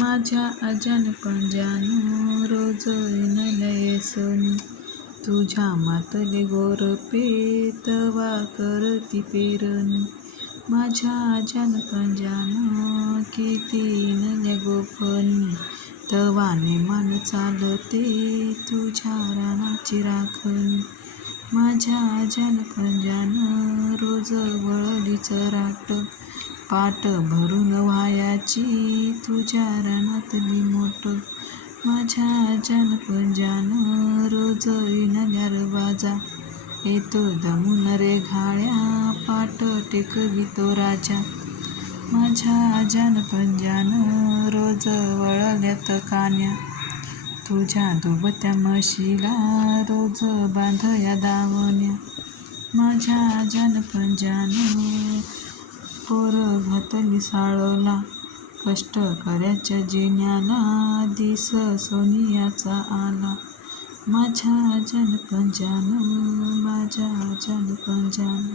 माझ्या अजान पंजान रोज विणलंय सोनी. तुझ्या मातले गोरपे तवा करती पेरणी. माझ्या अजान पंजान किती विणल्या गोफणी. तवा नेमान चालते तुझ्या रानाची राखणी. माझ्या अजान पंजान रोज वळलीच राट. पाट भरून व्हायाची तुझ्या रानातली मोठ. माझ्या अजान पंजान रोज विणल्यार बाजा. येतो दमून रे घाळ्या पाट टेकवितो राजा. माझ्या अजान पंजान रोज वळल्यात कान्या. तुझ्या दुभत्या म्हशीला रोज बांधया दावण्या. माझ्या अजान पंजान पोर घातली साळला. कष्ट कर्याच्या जिन्याला दिस सोनियाचा आला. माझ्या अजान पंजान, माझ्या अजान पंजान.